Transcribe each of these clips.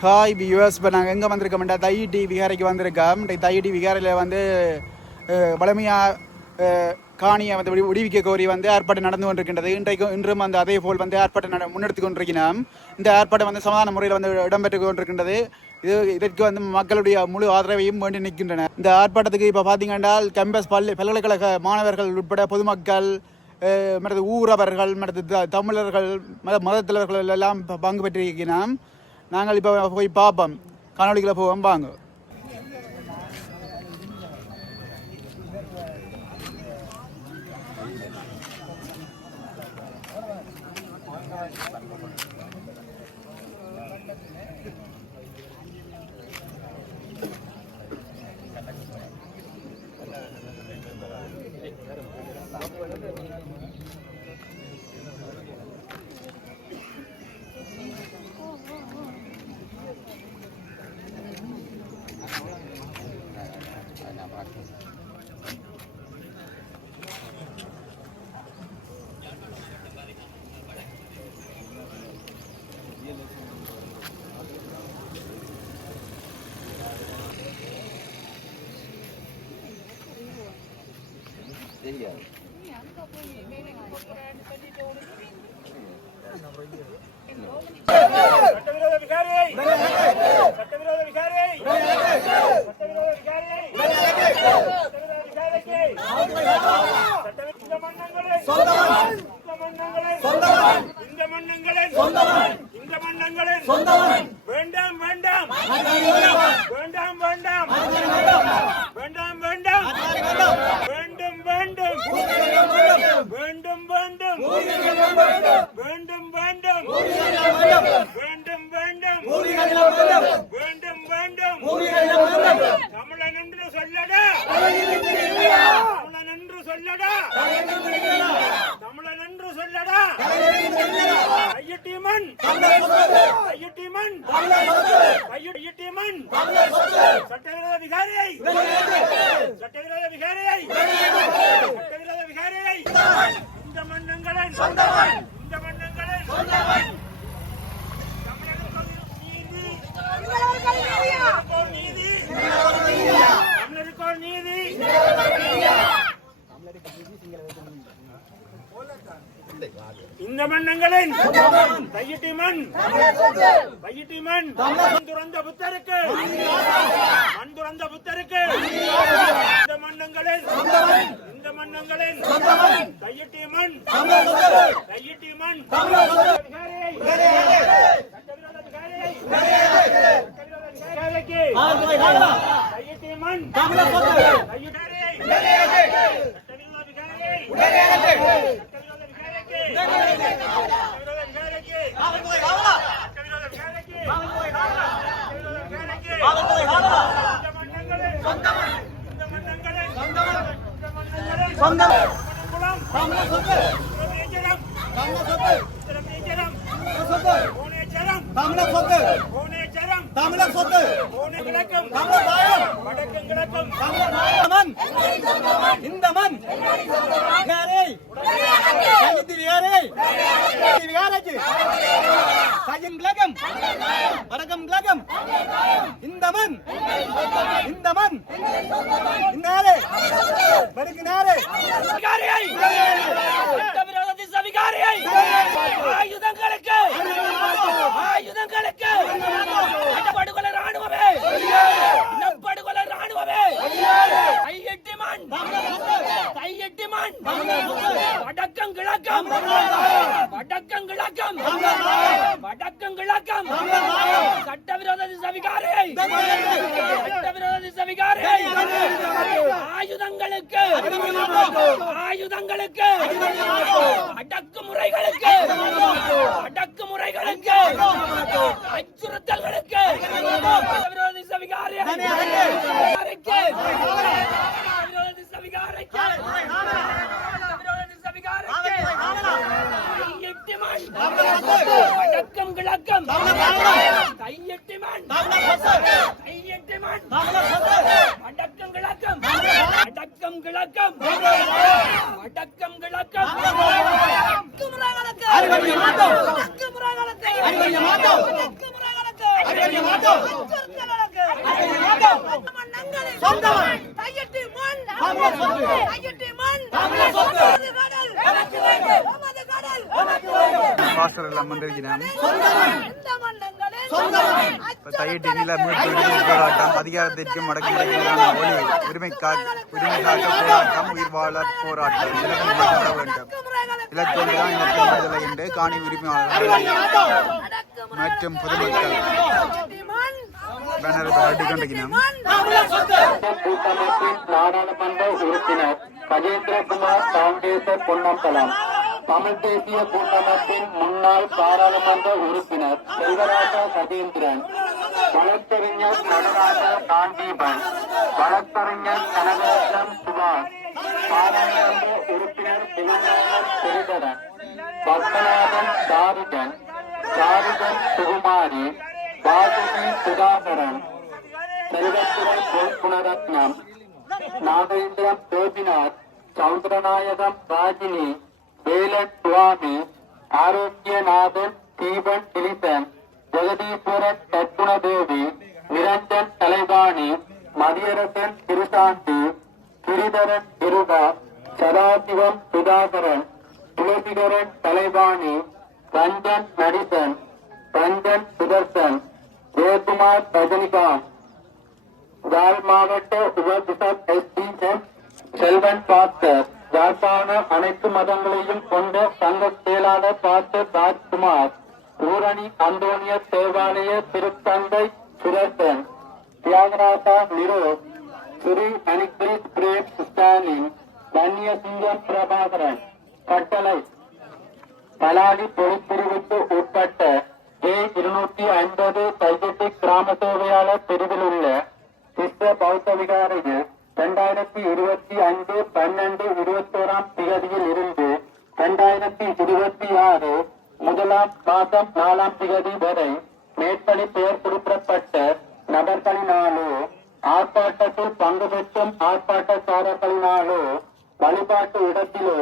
Hi viewers, இப்போ நாங்கள் எங்கே வந்திருக்கோம்டா தையிட்டி விகாரைக்கு வந்திருக்கோம். தையிட்டி விகாரையில் வந்து வளமையாக காணியை வந்து விடுவிக்க கோரி வந்து ஆர்ப்பாட்டம் நடந்து கொண்டிருக்கின்றது. இன்றும் வந்து அதே போல் வந்து ஆர்ப்பாட்டம் முன்னெடுத்து கொண்டிருக்கிறோம். இந்த ஆர்ப்பாட்டம் வந்து சமாதான முறையில் வந்து இடம்பெற்று கொண்டிருக்கின்றது. இதற்கு வந்து மக்களுடைய முழு ஆதரவையும் வேண்டி நிற்கின்றன. இந்த ஆர்ப்பாட்டத்துக்கு இப்போ பார்த்தீங்கன்னா கேம்பஸ் பல்கலைக்கழக மாணவர்கள் உட்பட பொதுமக்கள், மற்றது ஊரவர்கள், மற்றது தமிழர்கள், மதத்தலைவர்கள் எல்லாம் பங்கு பெற்றிருக்கிறோம். நாங்கள் இப்போ போய் பார்ப்போம், காணொலிகளை போவோம் வாங்க. வேண்டாம் வேண்டாம் வேண்டாம் வேண்டாம் வேண்டாம் வேண்டாம் வேண்டும் வேண்டும் வேண்டும் வேண்டும் வேண்டும் வேண்டும் வேண்டும் வேண்டும் வேண்டும் வேண்டும் தமிழன் என்று சொல்லடா, தமிழன் என்று சொல்லடா, தமிழன் என்று சொல்லடா. ஐயட்டிமன் ஐயட்டிமன் ஐயட்டிமன் சட்டவிரோத விகாரியை சட்டவிரோத விகாரியை சட்டவிரோத விகாரியை இந்த மன்னங்களின் இந்த மன்னங்களின் நீதி தமிழருக்கோர் நீதி இந்த மன்னங்களின் தையிட்டிமன் தையிட்டிமன் துறந்த புத்தருக்கு துறந்த புத்தருக்கு இந்த மன்னங்களின் இந்த மன்னங்களின் தையிட்டிமன் தையிட்டிமன் தையிட்டிமன் இந்த மண் வடக்கம் கிழக்கம் இந்த மண் இந்த மண் இன்னாரே வருகிறாரே ஆயுதங்களுக்கு ஆயுதங்களுக்கு படுகொலை ராணுவமே படுகொலை ராணுவமே கையெட்டிமன் கையெட்டிமன் வடக்கம் கிழக்கம் வடக்கம் கிழக்கம் வடக்கம் கிழக்கம் சட்டவிரோத சவிகாரை சட்டவிரோத சவிகாரை ஆயுதங்களுக்கு ஆயுதங்களுக்கு அடக்குமுறைகளுக்கு அடக்குமுறைகளுக்கு அச்சுறுத்தல்களுக்கு சட்டவிரோத சவிகாரை வடக்கம் கிழக்கம் கையெட்டிமன் கையெட்டிமன் வடக்கம் கிழக்கம் வடக்கம் கிழக்கம் வடக்கம் கிழக்கம் அடக்குமுறைகளுக்கு பாஸ்டர் எல்லாம் வந்திருக்கிறாங்க. தையட்டினில போராட்டம், அதிகாரத்திற்கு மடக்கி ஒளி, உரிமை காக்க போராட்டம், உயிர் வாழ போராட்டம், வேண்டும் இலக்கு ஒன்றுதான் இலக்கு என்று காணி உரிமையாளர்கள் மற்றும் பொதுமக்கள் பேனர் அடிக்கொண்டிருக்கிறோம். கூட்டமைப்பின் நாடாளுமன்ற உறுப்பினர் கஜேந்திரகுமார் காங்கேசர் பொன்னம்பலம், தமிழ் தேசிய கூட்டமைப்பின் முன்னாள் பாராளுமன்ற உறுப்பினர் செல்வராஜா கஜேந்திரன், வழக்கறிஞர் நடராஜா காண்டீபன், வழக்கறிஞர் கனகரத்னம் சுபாஷ், பாராளுமன்ற உறுப்பினர் திருஞானம் பெருதரன், பத்மநாதன் சாருடன், சாருடன் சுகுமாரி, பாசுகி சுதாகரன், செல்வத்துறை பொன்குணரத்னம், நாகேந்திரம் கோபிநாத், சௌந்தரநாயகம் ராஜினி, வேலன் சுவாமி, ஆரோக்கியநாதன் தீபன் திலிசன், ஜெகதீஸ்வரன் சத்குணதேவி, நிரஞ்சன் தலைவாணி, மதியரசன் திருசாந்தி, கிரிதரன் இருபா, சதாசிவம் சுதாகரன், துளசிகரன் தலைவாணி, ரஞ்சன் நடிசன், ரஞ்சன் சுதர்சன், ஜெயக்குமார் ரஜினிகாந்த், யாழ் மாவட்ட உபபிஷப் எஸ். செல்வன் பாஸ்டர், யாழ்ப்பாண அனைத்து மதங்களையும் கொண்ட சங்க செயலாளர் பாஸ்டர் ராஜ்குமார், ஊரணி அந்தோனியர் தேவாலய திருத்தந்தை சுரேசன், தியாகராஜா நிரோஸ், ஸ்ரீ அனிகிரிஸ் பிரேம் ஸ்டாலின், தன்யசிங்கம் பிரபாகரன், கட்டளை பலாலி பொதுப்பிரிவுக்கு உட்பட்ட A250 தையட்டி கிராம சேவையாளர் பிரிவில் உள்ள கிறிஸ்தவ பௌத்த விகாரையில் 2025 12/21 இருந்து 2026 முதலாம் மாதம் 4ஆம் திகதி வரை மேற்படி பெயர் குறிப்பிடப்பட்ட நபர்களினாலோ ஆர்ப்பாட்டத்தில் பங்கு பெற்றும் ஆர்ப்பாட்டக்காரர்களினாலோ வழிபாட்டு இடத்திலோ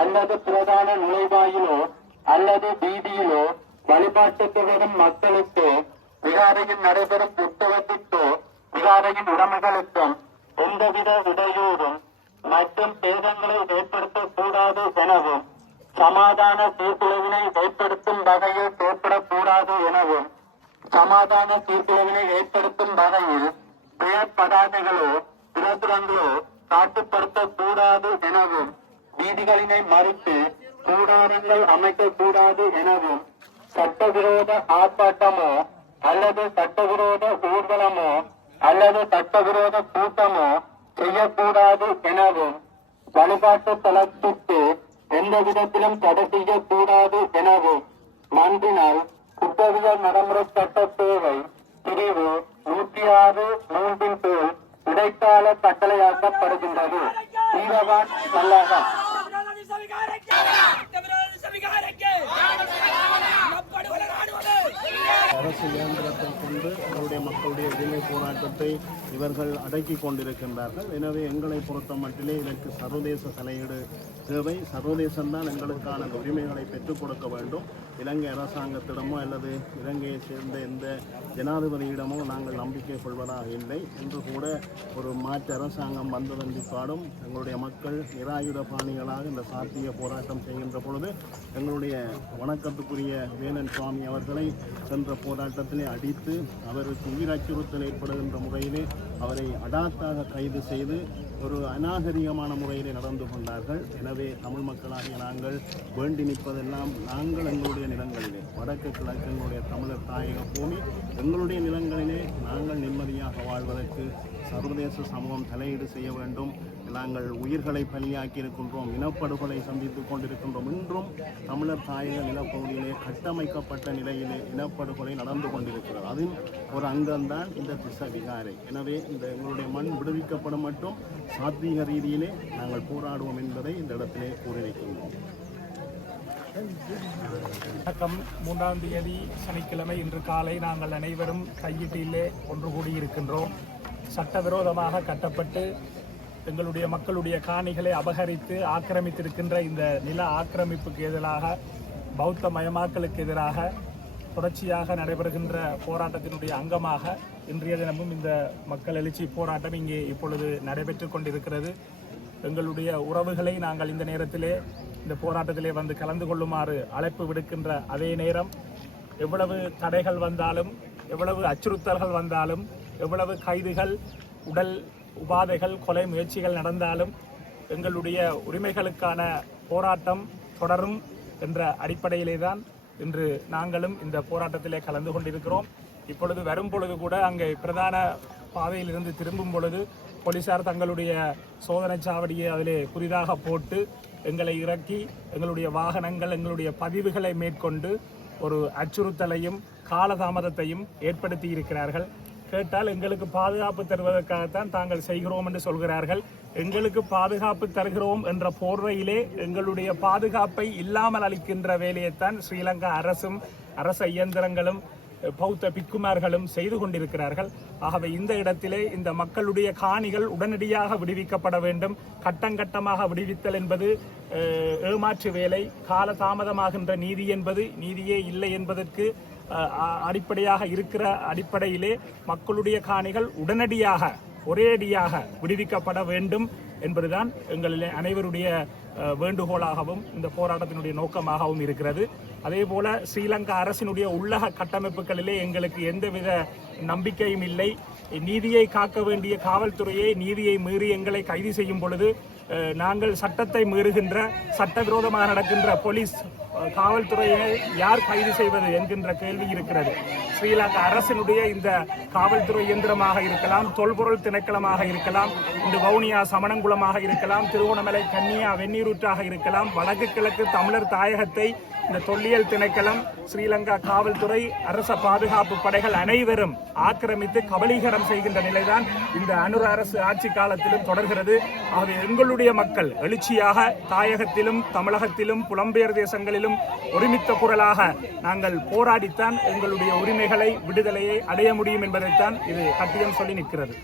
அல்லது பிரதான நுழைவாயிலோ அல்லது வீதியிலோ வழிபாட்டுக்கு வரும் மக்களுக்கு விகாரையில் நடைபெறும் உற்சவத்திற்கோ விகாரையின் உடைமைகளுக்கும் எந்தவித இடையூறும் மற்றும் சேதங்களை ஏற்படுத்தக்கூடாது எனவும் சமாதான சீர்குலைவினை ஏற்படுத்தும் வகையில் செயற்படக்கூடாது எனவும் சமாதான சீர்குலைவினை ஏற்படுத்தும் வகையில் பெயர் பதாகைகளோ பிரசுரங்களோ காட்டுப்படுத்தக்கூடாது எனவும் வீதிகளினை மறுத்து கூடாரங்கள் அமைக்கக்கூடாது எனவும் சட்டவிரோத ஆர்ப்பாட்டமோ அல்லது சட்டவிரோத ஊர்வலமோ அல்லது சட்டவிரோத கூட்டமோ செய்யக்கூடாது எனவும் வழிபாட்டு தளத்திற்கு எந்த விதத்திலும் தடை செய்யக்கூடாது எனவும் மன்றினால் குற்றவியல் நடைமுறை சட்ட சேவை பிரிவு 106(3) கீழ் இடைக்கால கட்டளையாக்கப்படுகின்றது. தீரவான் மல்லாகம். அரசு இயந்திரத்தை கொண்டு எங்களுடைய மக்களுடைய உரிமை போராட்டத்தை இவர்கள் அடக்கி கொண்டிருக்கின்றார்கள். எனவே எங்களை பொறுத்த மட்டிலே இதற்கு சர்வதேச தலையீடு தேவை. சர்வதேசம்தான் எங்களுக்கான உரிமைகளை பெற்றுக் கொடுக்க வேண்டும். இலங்கை அரசாங்கத்திடமோ அல்லது இலங்கையை சேர்ந்த எந்த ஜனாதிபதியிடமோ நாங்கள் நம்பிக்கை கொள்வதாக இல்லை. இன்று கூட ஒரு மாற்று அரசாங்கம் வந்ததன்பாடும் எங்களுடைய மக்கள் நிராயுத பாணிகளாக இந்த சாத்திய போராட்டம் செய்கின்ற பொழுது எங்களுடைய வணக்கத்துக்குரிய வேலன் சுவாமி அவர்களை சென்ற போராட்டத்திலே அடித்து அவருக்கு உயிர் அச்சுறுத்தல் ஏற்படுகின்ற முறையிலே அவரை அடாத்தாக கைது செய்து ஒரு அநாகரிகமான முறையிலே நடந்து கொண்டார்கள். எனவே தமிழ் மக்களாகிய நாங்கள் வேண்டி நிற்பதெல்லாம் நாங்கள் எங்களுடைய நிலங்களிலே வடக்கு கிழக்கு எங்களுடைய தமிழர் தாயக பூமி எங்களுடைய நிலங்களிலே நாங்கள் நிம்மதியாக வாழ்வதற்கு சர்வதேச சமூகம் தலையீடு செய்ய வேண்டும். நாங்கள் உயிர்களை பலியாக்கி இருக்கின்றோம், இனப்படுகொலை சந்தித்துக் கொண்டிருக்கின்றோம். இன்றும் தமிழர் தாயக நிலப்பகுதியிலே கட்டமைக்கப்பட்ட நிலையிலே இனப்படுகொலை நடந்து கொண்டிருக்கிறது. அதில் ஒரு அங்கம்தான் இந்த திச விகாரை. எனவே இந்த எங்களுடைய மண் விடுவிக்கப்படும் மட்டும் சாத்வீக ரீதியிலே நாங்கள் போராடுவோம் என்பதை இந்த இடத்திலே கூறியிருக்கின்றோம். வணக்கம். 3ஆம் தேதி சனிக்கிழமை இன்று காலை நாங்கள் அனைவரும் கையீட்டிலே ஒன்று கூடியிருக்கின்றோம். சட்டவிரோதமாக கட்டப்பட்டு எங்களுடைய மக்களுடைய காணிகளை அபகரித்து ஆக்கிரமித்திருக்கின்ற இந்த நில ஆக்கிரமிப்புக்கு எதிராக, பௌத்த மயமாக்கலுக்கு எதிராக தொடர்ச்சியாக நடைபெறுகின்ற போராட்டத்தினுடைய அங்கமாக இன்றைய தினமும் இந்த மக்கள் எழுச்சி போராட்டம் இங்கே இப்பொழுது நடைபெற்று கொண்டிருக்கிறது. எங்களுடைய உறவுகளை நாங்கள் இந்த நேரத்திலே இந்த போராட்டத்திலே வந்து கலந்து கொள்ளுமாறு அழைப்பு விடுக்கின்ற அதே நேரம் எவ்வளவு தடைகள் வந்தாலும், எவ்வளவு அச்சுறுத்தல்கள் வந்தாலும், எவ்வளவு கைதுகள், உடல் உபாதைகள், கொலை முயற்சிகள் நடந்தாலும் எங்களுடைய உரிமைகளுக்கான போராட்டம் தொடரும் என்ற அடிப்படையிலே தான் இன்று நாங்களும் இந்த போராட்டத்திலே கலந்து கொண்டிருக்கிறோம். இப்பொழுது வரும் பொழுது கூட அங்கே பிரதான பாதையிலிருந்து திரும்பும் பொழுது போலீசார் தங்களுடைய சோதனை சாவடியை அதிலே புதிதாக போட்டு எங்களை இறக்கி எங்களுடைய வாகனங்கள், எங்களுடைய பதிவுகளை மேற்கொண்டு ஒரு அச்சுறுத்தலையும் காலதாமதத்தையும் ஏற்படுத்தி இருக்கிறார்கள். கேட்டால் எங்களுக்கு பாதுகாப்பு தருவதற்காகத்தான் தாங்கள் செய்கிறோம் என்று சொல்கிறார்கள். எங்களுக்கு பாதுகாப்பு தருகிறோம் என்ற போர்வையிலே எங்களுடைய பாதுகாப்பை இல்லாமல் அளிக்கின்ற வேலையைத்தான் ஸ்ரீலங்கா அரசும் அரச இயந்திரங்களும் பௌத்த பிக்குமார்களும் செய்து கொண்டிருக்கிறார்கள். ஆகவே இந்த இடத்திலே இந்த மக்களுடைய காணிகள் உடனடியாக விடுவிக்கப்பட வேண்டும். கட்டங்கட்டமாக விடுவித்தல் என்பது ஏமாற்று வேலை. காலதாமதமாகின்ற நீதி என்பது நீதியே இல்லை என்பதற்கு அடிப்படையாக இருக்கிற அடிப்படையிலே மக்களுடைய காணிகள் உடனடியாக ஒரேடியாக விடுவிக்கப்பட வேண்டும் என்பதுதான் எங்களிலே அனைவருடைய வேண்டுகோளாகவும் இந்த போராட்டத்தினுடைய நோக்கமாகவும் இருக்கிறது. அதே போல ஸ்ரீலங்கா அரசினுடைய உள்ளக கட்டமைப்புகளிலே எங்களுக்கு எந்தவித நம்பிக்கையும் இல்லை. நீதியை காக்க வேண்டிய காவல்துறையை நீதியை மீறி எங்களை கைது செய்யும் பொழுது நாங்கள் சட்டத்தை மீறுகின்ற, சட்டவிரோதமாக நடக்கின்ற போலீஸ் காவல்துறையை யார் கைது செய்வது என்கின்ற கேள்வி இருக்கிறது. ஸ்ரீலங்கா அரசினுடைய இந்த காவல்துறை இயந்திரமாக இருக்கலாம், தொல்பொருள் திணைக்களமாக இருக்கலாம், இந்த வவுனியா சமணங்குளமாக இருக்கலாம், திருவோணமலை கன்னியா வெந்நீரூற்றாக இருக்கலாம், வடக்கு கிழக்கு தமிழர் தாயகத்தை இந்த தொல்லியல் திணைக்களம், ஸ்ரீலங்கா காவல்துறை, அரச பாதுகாப்பு படைகள் அனைவரும் ஆக்கிரமித்து கபலீகரம் செய்கின்ற நிலைதான் இந்த அனுர அரசு ஆட்சி காலத்திலும் தொடர்கிறது. ஆகவே எங்களுடைய மக்கள் எழுச்சியாக தாயகத்திலும் தமிழகத்திலும் புலம்பெயர் தேசங்களிலும் ஒருமித்த குரலாக நாங்கள் போராடித்தான் எங்களுடைய உரிமைகளை, விடுதலையை அடைய முடியும் என்பதைத்தான் இது கட்டியம் சொல்லி நிற்கிறது.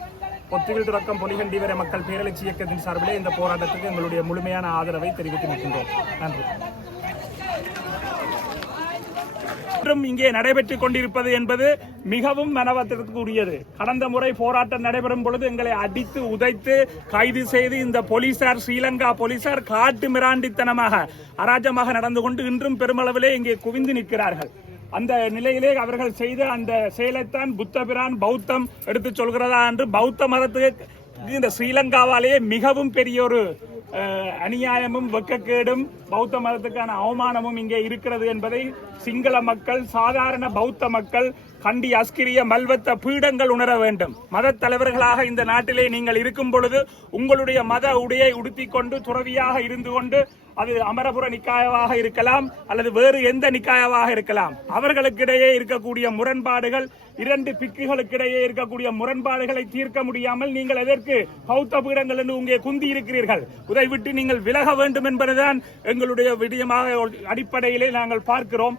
பொத்துவில் தொடக்கம் பொலிகண்டி வரை மக்கள் பேரெழுச்சி இயக்கத்தின் சார்பிலே இந்த போராட்டத்துக்கு எங்களுடைய முழுமையான ஆதரவை தெரிவித்து நிற்கின்றோம். நன்றி. இங்கே நடைபெற்றுக் கொண்டிருப்பது என்பது மிகவும் மனவத்திற்குரியது. கடந்த முறை போராட்டம் நடைபெறும் பொழுது எங்களை அடித்து உதைத்து கைது செய்து இந்த போலீசார், ஸ்ரீலங்கா போலீசார் காட்டு மிராண்டித்தனமாக அராஜமாக நடந்து கொண்டு இன்றும் பெருமளவிலே இங்கே குவிந்து நிற்கிறார்கள். அந்த நிலையிலே அவர்கள் செய்த அந்த செயலைத்தான் புத்தபிரான் பௌத்தம் எடுத்து சொல்கிறதா என்று பௌத்த மதத்துக்கு இந்த ஸ்ரீலங்காவாலேயே மிகவும் பெரிய ஒரு அநியாயமும் வெக்கக்கேடும் பௌத்த மதத்துக்கான அவமானமும் இங்கே இருக்கிறது என்பதை சிங்கள மக்கள், சாதாரண பௌத்த மக்கள், கண்டி அஸ்கிரிய மல்வத்த பீடங்கள் உணர வேண்டும். மத தலைவர்களாக இந்த நாட்டிலே நீங்கள் இருக்கும் பொழுது உங்களுடைய மத உடையை உடுத்திக் கொண்டு துறவியாக இருந்து கொண்டு, அது அமரபுர நிக்காயவாக இருக்கலாம் அல்லது வேறு எந்த நிக்காயவாக இருக்கலாம், அவர்களுக்கிடையே இருக்கக்கூடிய முரண்பாடுகள், இரண்டு பிக்குகளுக்கிடையே இருக்கக்கூடிய முரண்பாடுகளை தீர்க்க முடியாமல் நீங்கள் எதற்கு பௌத்த பீடங்கள் என்று இங்கே குந்தி இருக்கிறீர்கள்? இதை விட்டு நீங்கள் விலக வேண்டும் என்பதுதான் எங்களுடைய விடயமாக அடிப்படையிலே நாங்கள் பார்க்கிறோம்.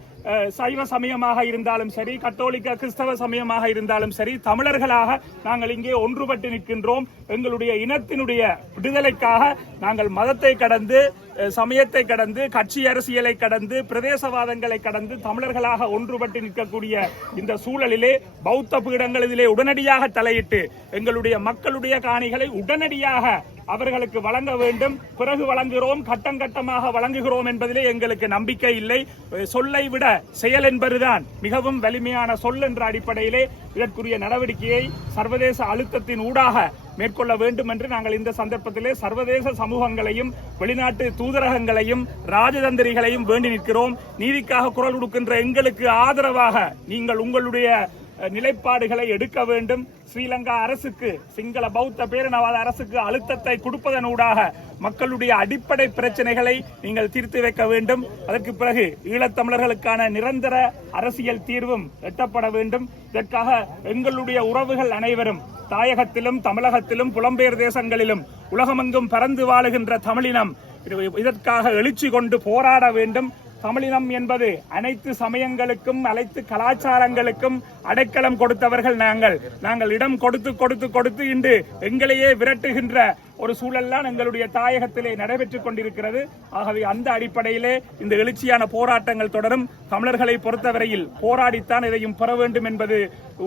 சைவ சமயமாக இருந்தாலும் சரி, கத்தோலிக்க கிறிஸ்தவ சமயமாக இருந்தாலும் சரி, தமிழர்களாக நாங்கள் இங்கே ஒன்றுபட்டு நிற்கின்றோம். எங்களுடைய இனத்தினுடைய விடுதலைக்காக நாங்கள் மதத்தை கடந்து, சமயத்தை கடந்து, கட்சி அரசியலை கடந்து, பிரதேசவாதங்களை கடந்து தமிழர்களாக ஒன்றுபட்டு நிற்கக்கூடிய இந்த சூழலிலே பௌத்த பீடங்கள் இதிலே உடனடியாக தலையிட்டு எங்களுடைய மக்களுடைய காணிகளை உடனடியாக அவர்களுக்கு வழங்க வேண்டும். பிறகு வழங்குகிறோம், கட்டம் கட்டமாக வழங்குகிறோம் என்பதிலே எங்களுக்கு நம்பிக்கை இல்லை. சொல்லை விட செயல் என்பதுதான் மிகவும் வலிமையான சொல் என்ற அடிப்படையிலே இதற்குரிய நடவடிக்கையை சர்வதேச அழுத்தத்தின் ஊடாக மேற்கொள்ள வேண்டும் என்று நாங்கள் இந்த சந்தர்ப்பத்திலே சர்வதேச சமூகங்களையும், வெளிநாட்டு தூதரகங்களையும், ராஜதந்திரிகளையும் வேண்டி நிற்கிறோம். நீதிக்காக குரல் கொடுக்கின்ற எங்களுக்கு ஆதரவாக நீங்கள் உங்களுடைய நிலைப்பாடுகளை எடுக்க வேண்டும். ஸ்ரீலங்கா அரசுக்கு, சிங்கள பௌத்த பேரினவாத அரசுக்கு அழுத்தத்தை கொடுப்பதனூடாக மக்களுடைய அடிப்படை பிரச்சனைகளை நீங்கள் தீர்த்து வைக்க வேண்டும். அதற்கு பிறகு ஈழத்தமிழர்களுக்கான நிரந்தர அரசியல் தீர்வும் எட்டப்பட வேண்டும். இதற்காக எங்களுடைய உறவுகள் அனைவரும் தாயகத்திலும் தமிழகத்திலும் புலம்பெயர் தேசங்களிலும் உலகமெங்கும் பறந்து வாழுகின்ற தமிழினம் இதற்காக எழுச்சி கொண்டு போராட வேண்டும். தமிழினம் என்பது அனைத்து சமயங்களுக்கும் அனைத்து கலாச்சாரங்களுக்கும் அடைக்கலம் கொடுத்தவர்கள் நாங்கள் இடம் கொடுத்து கொடுத்து கொடுத்து இன்று எங்களையே விரட்டுகின்ற ஒரு சூழல்லாம் எங்களுடைய தாயகத்திலே நடைபெற்றுக் கொண்டிருக்கிறது. ஆகவே அந்த அடிப்படையிலே இந்த எழுச்சியான போராட்டங்கள் தொடரும். தமிழர்களை பொறுத்தவரையில் போராடித்தான் இதையும் பெற வேண்டும் என்பது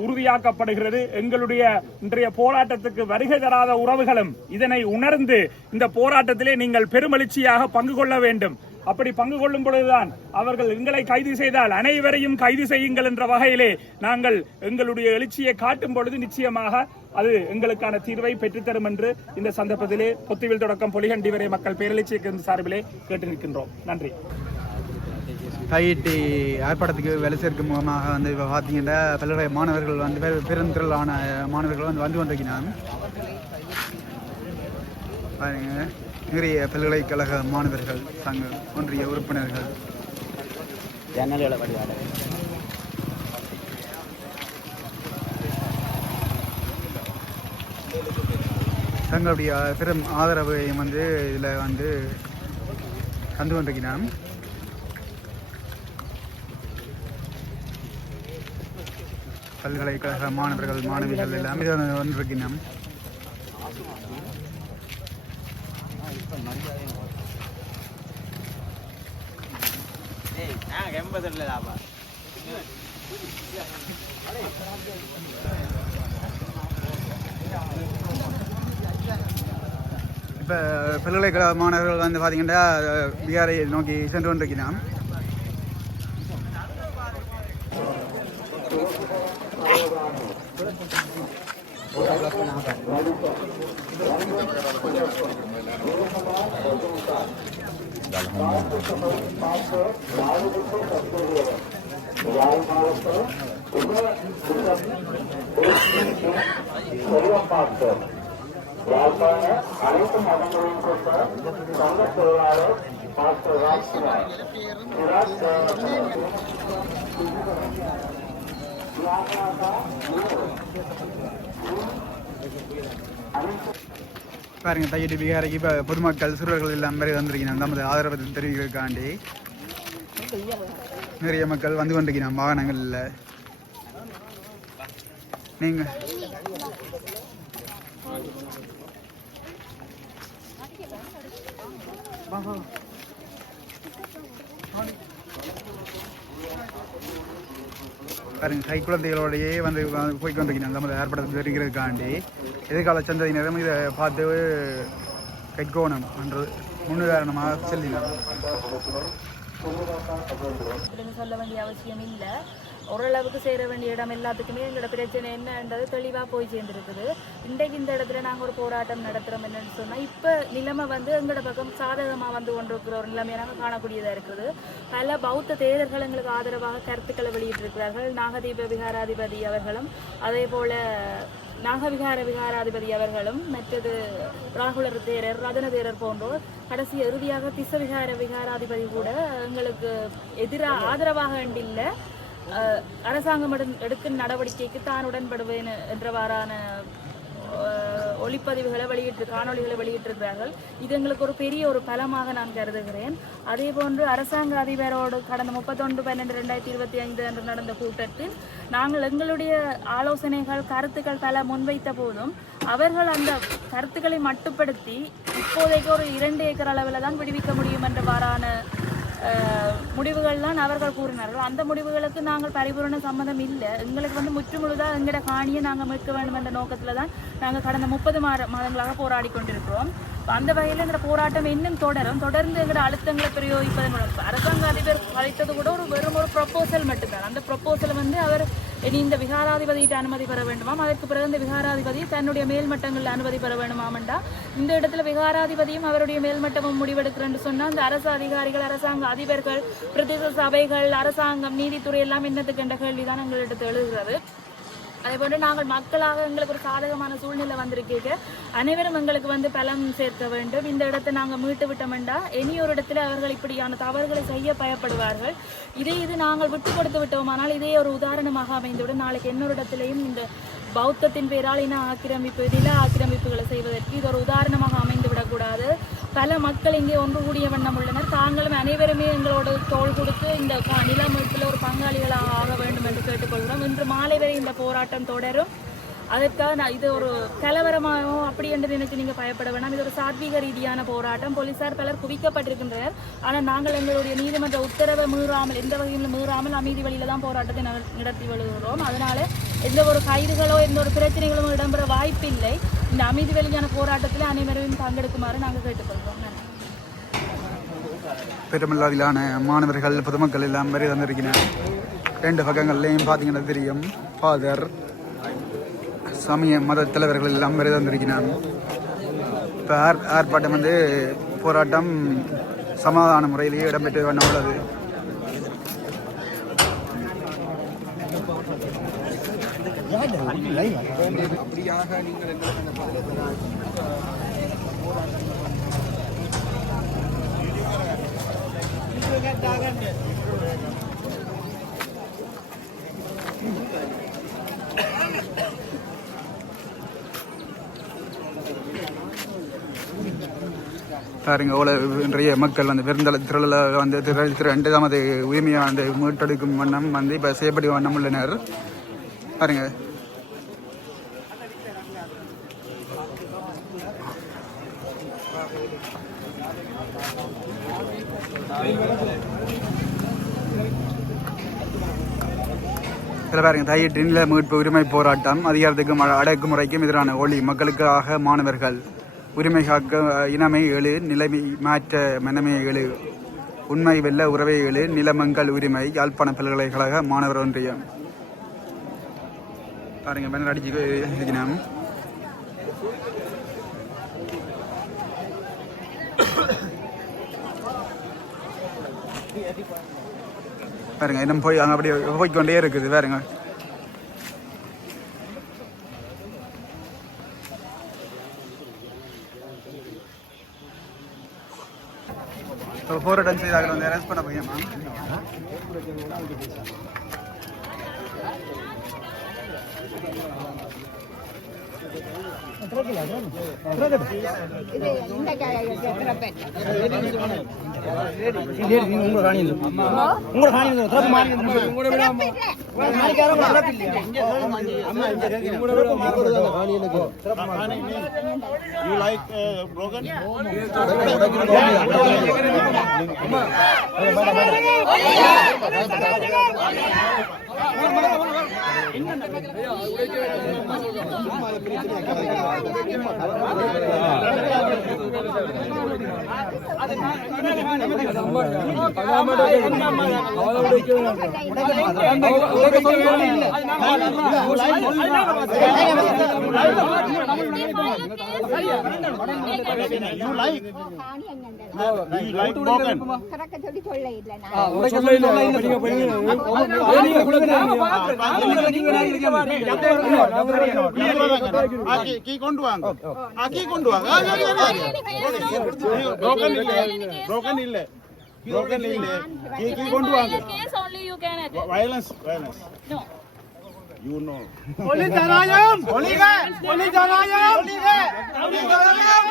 உறுதியாக்கப்படுகிறது. எங்களுடைய இன்றைய போராட்டத்துக்கு வருகை தராத உறவுகளும் இதனை உணர்ந்து இந்த போராட்டத்திலே நீங்கள் பெருமெழுச்சியாக பங்கு கொள்ள வேண்டும். அப்படி பங்கு கொள்ளும் பொழுதுதான் அவர்கள் எங்களை கைது செய்தால் அனைவரையும் கைது செய்யுங்கள் என்ற வகையிலே நாங்கள் எங்களுடைய எழுச்சியை காட்டும் பொழுது நிச்சயமாக அது எங்களுக்கான தீர்வை பெற்றுத்தரும் என்று இந்த சந்தர்ப்பத்திலே பொத்துவில் தொடக்கம் பொலிகண்டி வரை மக்கள் பேரெழுச்சி சார்பிலே கேட்டு நிற்கின்றோம். நன்றி. கையிட்டி ஏற்பாடத்துக்கு வேலை சேர்க்கும் முகமாக வந்து இப்போ பார்த்தீங்கன்னா பல்வேறு மாணவர்கள் வந்து பெருந்திரளான மாணவர்கள் வந்து கொண்டிருக்கிறாங்க. நிறைய பல்கலைக்கழக மாணவர்கள் சங்க ஒன்றிய உறுப்பினர்கள் தங்களுடைய பெரும் ஆதரவையும் வந்து இதில் வந்து தந்து கொண்டிருக்கிறான். பல்கலைக்கழக மாணவர்கள் மாணவிகள் எல்லாமே வந்திருக்கிறோம். இப்போ பல்கலைக்கழக மாணவர்கள் வந்து பார்த்தீங்கன்னா பிஆரை நோக்கி சென்று கொண்டிருக்கிறோம். அனைத்து மதங்களையும் கொண்ட சங்க செயலாளர் மாஸ்டர் ராஜ்குமார் பாருங்க, தையிட்டு பீகாரைக்கு இப்போ பொதுமக்கள் சிறுவர்கள் எல்லாம் மாதிரி வந்திருக்கணும். நமது ஆதரவை தெரிவிக்கிறதுக்காண்டி நிறைய மக்கள் வந்து கொண்டிருக்கணும் வாகனங்களில். நீங்கள் பாருங்க, கை குழந்தைகளோடையே வந்து போய்கொண்டிருக்கணும் நமது ஏற்படுத்த தெரிவிக்கிறதுக்காண்டி. எதிர்கால சந்ததியினரும் இதை பார்த்து கைக்கோணம் என்று முன்னுதாரணமாக செல்லினார். சொல்ல வேண்டிய அவசியம் இல்லை. ஓரளவுக்கு சேர வேண்டிய இடம் எல்லாத்துக்குமே எங்களோட பிரச்சனை என்னன்றது தெளிவாக போய் சேர்ந்துருக்குது. இன்றைக்கு இந்த இடத்துல நாங்கள் ஒரு போராட்டம் நடத்துகிறோம் என்னன்னு சொன்னால், இப்போ நிலைமை வந்து எங்களோட பக்கம் சாதகமாக வந்து கொண்டிருக்கிற ஒரு நிலைமையை நாங்கள் காணக்கூடியதாக இருக்குது. பல பௌத்த தேரர்கள் எங்களுக்கு ஆதரவாக கருத்துக்களை வெளியிட்டிருக்கிறார்கள். நாகதீப விகாராதிபதி அவர்களும் அதே போல் விகாராதிபதி அவர்களும் மற்றது ராகுலர் தேரர் ரதன தேரர் போன்றோர் கடைசி இறுதியாக திச விகாராதிபதி கூட எங்களுக்கு ஆதரவாக இல்லை, அரசாங்கம் எடுக்கும் நடவடிக்கைக்கு தான் உடன்படுவேன் என்றவாறான ஒளிப்பதிவுகளை காணொலிகளை வெளியிட்டிருக்கிறார்கள். இது எங்களுக்கு ஒரு பெரிய ஒரு பலமாக நான் கருதுகிறேன். அதே போன்று அரசாங்க அதிபரோடு கடந்த 31/12/2025 அன்று நடந்த கூட்டத்தில் நாங்கள் எங்களுடைய ஆலோசனைகள் கருத்துக்கள் பல முன்வைத்த போதும் அவர்கள் அந்த கருத்துக்களை மட்டுப்படுத்தி இப்போதைக்கு ஒரு 2 ஏக்கர் அளவில் தான் விடுவிக்க முடியும் என்றவாறான முடிவுகள்லாம் அவர்கள் கூறினார்கள். அந்த முடிவுகளுக்கு நாங்கள் பரிபூரண சம்மதம் இல்லை. எங்களுக்கு வந்து முற்றுமுழுதாக எங்களோட காணியை நாங்கள் மீட்க வேண்டும் என்ற நோக்கத்தில் தான் நாங்கள் கடந்த 30 மாதங்களாக போராடி கொண்டிருக்கிறோம். அந்த வகையில் எங்களோட போராட்டம் இன்னும் தொடர்ந்து எங்களோட அழுத்தங்களை பிரயோகிப்பதன் மூலம் அரசாங்க அதிபர் அளித்தது கூட வெறும் ஒரு ப்ரொப்போசல் மட்டும்தான். அந்த ப்ரொப்போசல் வந்து அவர் இனி இந்த விகாராதிபதியிட்ட அனுமதி பெற வேண்டுமாம், அதற்கு பிறகு இந்த விகாராதிபதி தன்னுடைய மேல்மட்டங்களில் அனுமதி பெற வேண்டுமாம்டா. இந்த இடத்துல விகாராதிபதியும் அவருடைய மேல்மட்டமும் முடிவெடுக்கிறேன்னு சொன்னால் இந்த அரசு அதிகாரிகள், அரசாங்க அதிபர்கள், பிரதேச சபைகள், அரசாங்கம், நீதித்துறை எல்லாம் என்னத்துக்கு என்ற கேள்விதான் எங்களிடத்து எழுதுகிறது. அதே போன்று நாங்கள் மக்களாக எங்களுக்கு ஒரு சாதகமான சூழ்நிலை வந்திருக்கீங்க, அனைவரும் எங்களுக்கு வந்து பலம் சேர்க்க வேண்டும். இந்த இடத்தை நாங்கள் மீட்டு விட்டோம்டா இனி ஒரு இடத்துல அவர்கள் இப்படியான தவறுகளை செய்ய பயப்படுவார்கள். இது நாங்கள் விட்டு கொடுத்து விட்டோமானால் இதே ஒரு உதாரணமாக அமைந்துவிடும். நாளைக்கு இன்னொரு இடத்துலையும் இந்த பௌத்தத்தின் பேரால் நில ஆக்கிரமிப்புகளை செய்வதற்கு இது ஒரு உதாரணமாக அமைந்து விடக்கூடாது. பல மக்கள் இங்கே ஒன்று கூடிய வண்ணம் உள்ளனர். தாங்களும் அனைவருமே எங்களோட தோள் கொடுத்து இந்த நில மீட்பில் ஒரு பங்காளிகளாக ஆக வேண்டும் என்று கேட்டுக்கொள்கிறோம். இன்று மாலை வரை இந்த போராட்டம் தொடரும். அதற்காக இது ஒரு கலவரமாகவோ அப்படி என்று நினைச்சு நீங்கள் பயப்பட வேண்டாம். இது ஒரு சாத்வீக ரீதியான போராட்டம். போலீசார் பலர் குவிக்கப்பட்டிருக்கின்றனர். ஆனால் நாங்கள் எங்களுடைய நீதிமன்ற உத்தரவை மீறாமல், எந்த வகையிலும் மீறாமல் அமைதி வழியில தான் போராட்டத்தை நடத்தி வருகிறோம். அதனால எந்த ஒரு கைதுகளோ எந்த ஒரு பிரச்சனைகளோ இடம்பெற வாய்ப்பில்லை. இந்த அமைதி வழியான போராட்டத்தில் அனைவரையும் பங்கெடுக்குமாறு நாங்கள் கேட்டுக்கொள்கிறோம். பெருமளவிலான மாணவர்கள் பொதுமக்கள் எல்லாம் வரை வந்திருக்கிறார். 2 பக்கங்கள்லையும் பார்த்தீங்கன்னா தெரியும். ஃபாதர் சமய மத தலைவர்கள் எல்லாம் வரை வந்திருக்கிறார். இப்போ ஆர்ப்பாட்டம் வந்து போராட்டம் சமாதான முறையிலேயே இடம்பெற்று வண்ணம் உள்ளது. பாருங்க, இன்றைய மக்கள் வந்து பெருந்தள வந்து திரண்டு தமது உரிமையை வந்து மீட்டெடுக்கும் வண்ணம் வந்து இப்போ செய்யப்படும் வண்ணம் உள்ளனர். பாருங்க, இதில் பாருங்க, தையிட்டு நில மீட்பு உரிமை போராட்டம் அதிகாரத்துக்கும் அடக்குமுறைக்கும் எதிரான ஒளி மக்களுக்காக மாணவர்கள் உரிமை காக்க இனமை எழு நிலைமை மாற்ற மனமே எழு உண்மை வெல்ல உறவை எழு நிலமங்கள் உரிமை யாழ்ப்பாண பல்கலைக்கழக மாணவர் ஒன்றியம். பாருங்க, பேனர் அடிச்சு இருக்கணும். பாருங்க, இன்னும் போய் அங்கே அப்படியே போய்கொண்டே இருக்குது. பாருங்க, போராட்டம் செய்தார்கள் வந்து அரெஸ்ட் பண்ண போய்மா. You like broken? கொண்டு வாங்க, கொண்டு வாங்க. broken இல்ல, broken இல்ல, கொண்டு வாங்க. Violence. No. You know. Police Darayam! Police Darayam! Police Darayam!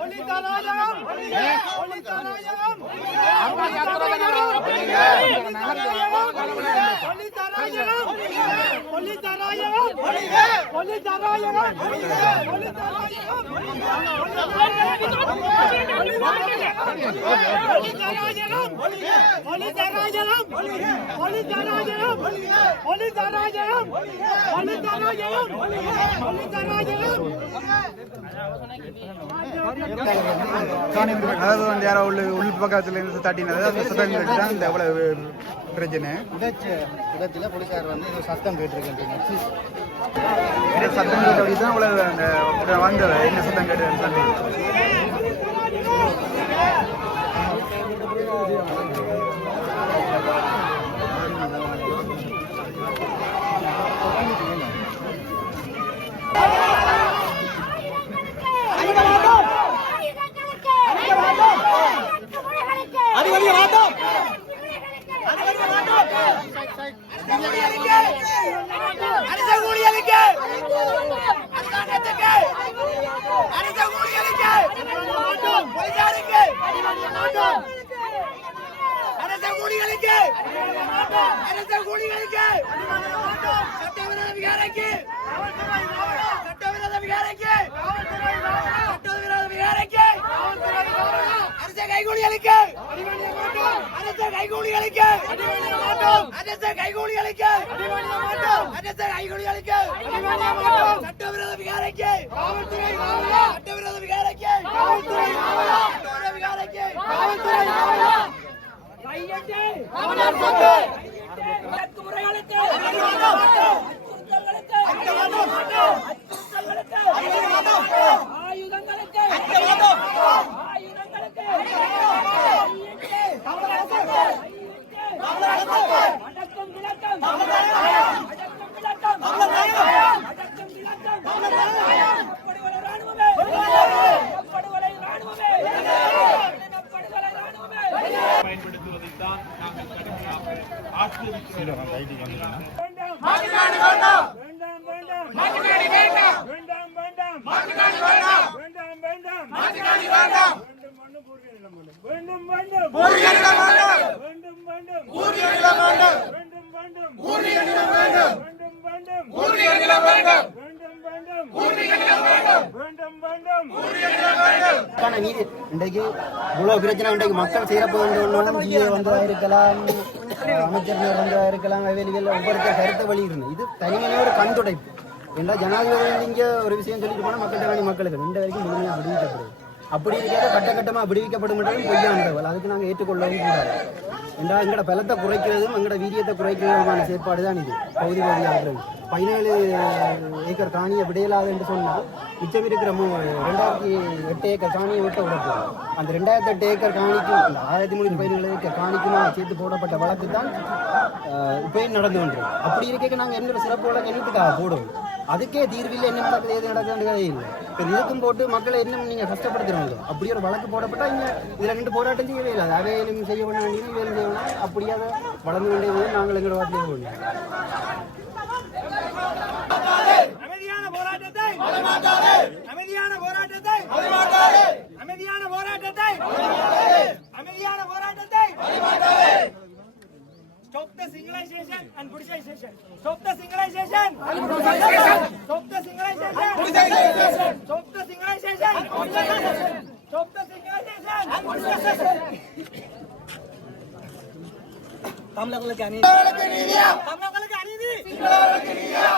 Police Darayam! Police Darayam! Police Darayam! அதாவது வந்து யாரோ உள் பக்கத்துல இருந்து தட்டினது அந்த சத்தம் கேட்டு தான் இந்த எவ்வளவு பிரச்சனை. இடத்துல போலீசார் வந்து சத்தம் கேட்டிருக்கேன். சத்தம் கேட்டு அப்படிதான் இவ்வளவு அந்த வந்தது. என்ன சத்தம் கேட்டு அரச ஊழியர்களுக்கு அரச கூலிகளுக்கு சட்டவிரோத விகாரைக்கு சட்டவிரோத விகாரைக்கு சட்டவிரோத விகாரைக்கு அரச கைகூலிகளுக்கு அரச கைகூலிகளுக்கு அரச கைகூலிகளுக்கு அரச கைகூலிகளுக்கு சட்டவிரோத விகாரைக்கு சட்டவிரோத விகாரைக்கு சட்டவிரோத விகாரைக்கு கையெட்டு முறைகளுக்கு ஆயுதங்களுக்கு அடக்கம் விளக்கம் அடக்கம் விளக்கம் அடக்கம் விளக்கம் படுகொலை ராணுவமே படுகொலை ராணுவமே படுகொலை ராணுவமே பயன்படுத்துவதைத்தான் நாங்கள் கடுமையாக ஆட்சேபிக்கிறோம். மாட்டுக்காடு வேண்டாம் வேண்டாம் வேண்டாம் மாட்டுக்காடு வேண்டாம் வேண்டாம் வேண்டாம் மாட்டுக்காடு வேண்டாம் வேண்டாம் வேண்டாம் மாட்டுக்காடு வேண்டாம் வேண்டும் வேண்டும் ஊர்களிடம் வேண்டும் வேண்டும் வேண்டும் ஊர்களிடம் வேண்டும் வேண்டும் வேண்டும் ஊர்களிடம் வேண்டும் வேண்டும் வேண்டும் ஊர்களிடம் வேண்டும் வேண்டும் வேண்டும் ஊர்களிடம் வேண்டும் வேண்டும் வேண்டும் ஊர்களிடம் வேண்டும் நீதி இன்றைக்கு இவ்வளவு பிரச்சனை இன்றைக்கு மக்கள் சீரப்போதும் ஜிஏ வந்ததாக இருக்கலாம், அமைச்சர்கள் வந்ததாக இருக்கலாம், வேலைகள் ஒவ்வொருத்தர் கருத்தை வெளியிடணும். இது தனிமையான ஒரு கண்துடைப்பு. ஏன்னா ஜனாதிபதி இங்கே ஒரு விஷயம் சொல்லிட்டு போனால் மக்கள்கிட்ட மக்களுக்கு இந்த வரைக்கும் முழுமையாக விடுவிக்கப்படுது. அப்படி இருக்காத கட்டமாக விடுவிக்கப்படும் என்றும் பொய்யானவர்கள். அதுக்கு நாங்கள் ஏற்றுக்கொள்ளவும் கூடாது. ஏன்னா எங்களோட பலத்தை குறைக்கிறதும் எங்களோட வீரியத்தை குறைக்கிறதுமான செயற்பாடு தான் இது. பகுதி பகுதியாக 17 ஏக்கர் காணியை விடையலாது என்று சொன்னால் மிச்சம் இருக்கிற 2008 ஏக்கர் காணியை விட்டு விடப்போம். அந்த 2008 ஏக்கர் காணிக்கும் அந்த 1317 ஏக்கர் காணிக்குமா சேர்த்து போடப்பட்ட வழக்கு தான் இப்பயும் நடந்து கொண்டு. அப்படி இருக்க நாங்கள் என்னோட சிறப்போட கணித்துக்காக போடுவோம். அதுக்கே தீர்வில் என்ன நடக்குது எது நடக்குதுன்றதே இல்லை. இப்போ இதுக்கும் போட்டு மக்களை என்ன நீங்கள் கஷ்டப்படுத்துறவங்க. அப்படி ஒரு வழக்கு போடப்பட்டால் இங்கே இதில் 2 போராட்டம் செய்யவே இல்லை. அவையிலும் செய்ய பண்ண வேண்டியது வேலை செய்யணும். அப்படியாத வளர்ந்து கொண்டே நாங்கள் எங்களோட வாட்டிலே போகணும். அமைதியான போராட்டத்தை அமைதியான போராட்டத்தை அமைதியான போராட்டத்தை அமைதியான போராட்டத்தை Stop the singularization and Buddhization. Stop the singularization and Buddhization. Stop the singularization and Buddhization. Stop the singularization and Buddhization. Stop the singularization and Buddhization. தமிழர்களுக்கு அநீதி தமிழர்களுக்கு அநீதி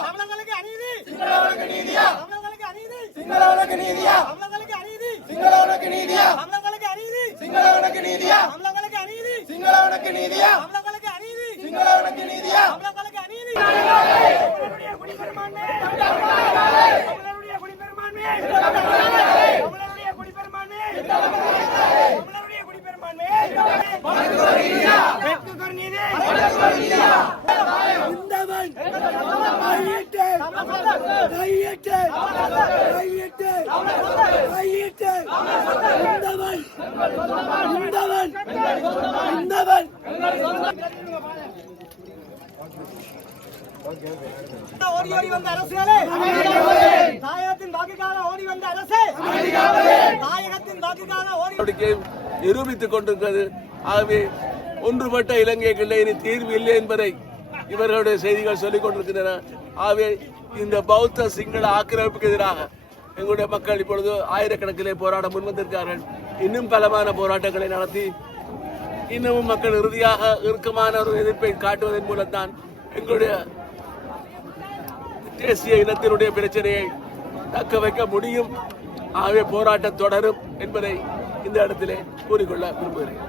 தமிழர்களுக்கு அநீதி தமிழர்களுக்கு அநீதி தமிழர்களுக்கு அநீதி தமிழர்களுக்கு அநீதி தமிழர்களுக்கு அநீதி தமிழர்களுக்கு அநீதி தமிழர்களுக்கு அநீதி தமிழர்களுக்கு அநீதி தமிழர்களுக்கு அநீதி தமிழர்களுக்கு அநீதி தமிழர்களுக்கு அநீதி தமிழர்களுக்கு அநீதி தமிழர்களுக்கு அநீதி தமிழருடைய குடிபெருமாண்மை தமிழருடைய குடிபெருமாண்மை தமிழருடைய குடிபெருமாண்மை தமிழருடைய குடிபெருமாண்மை ஓடி ஓடி வந்த அரசியலே தாயகத்தின் வாக்குக்காக ஓடி வந்த அரசே தாயகத்தின் வாக்குக்காக ஓடி நிரூபித்துக் கொண்டிருக்கிறது. ஆகவே ஒன்றுபட்ட இலங்கைக்குள்ளே இனி தீர்வு இல்லை என்பதை இவர்களுடைய செய்திகள் சொல்லிக் கொண்டிருக்கின்றன. ஆகவே இந்த பௌத்த சிங்கள ஆக்கிரமிப்புக்கு எதிராக எங்களுடைய மக்கள் இப்பொழுது ஆயிரக்கணக்கிலே போராட முன்வந்திருக்கிறார்கள். இன்னும் பலமான போராட்டங்களை நடத்தி இன்னமும் மக்கள் இறுதியாக இறுக்கமான ஒரு எதிர்ப்பை காட்டுவதன் மூலம்தான் எங்களுடைய தேசிய இனத்தினுடைய பிரச்சனையை தக்க வைக்க முடியும். ஆகவே போராட்டம் தொடரும் என்பதை இந்த இடத்திலே கூறிக்கொள்ள விரும்புகிறேன்.